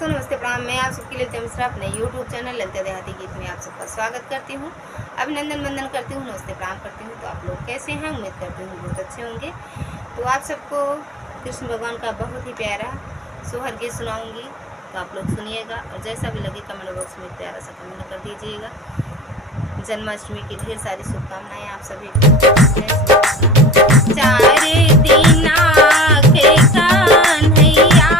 दोस्तों नमस्ते प्रणाम। मैं आप सबके लिए मिश्रा अपने यूट्यूब चैनल ललिता देहाती गीत में आप सबका स्वागत करती हूँ, अभिनंदन वंदन करती हूँ, नमस्ते प्रणाम करती हूँ। तो आप लोग कैसे हैं? उम्मीद करती हूँ बहुत अच्छे होंगे। तो आप सबको कृष्ण भगवान का बहुत ही प्यारा सोहर गीत सुनाऊँगी, तो आप लोग सुनिएगा और जैसा भी लगे कमेंट बॉक्स में प्यारा सा कमेंट कर दीजिएगा। जन्माष्टमी की ढेर सारी शुभकामनाएं आप सभी को। चार दिना के कान्हैया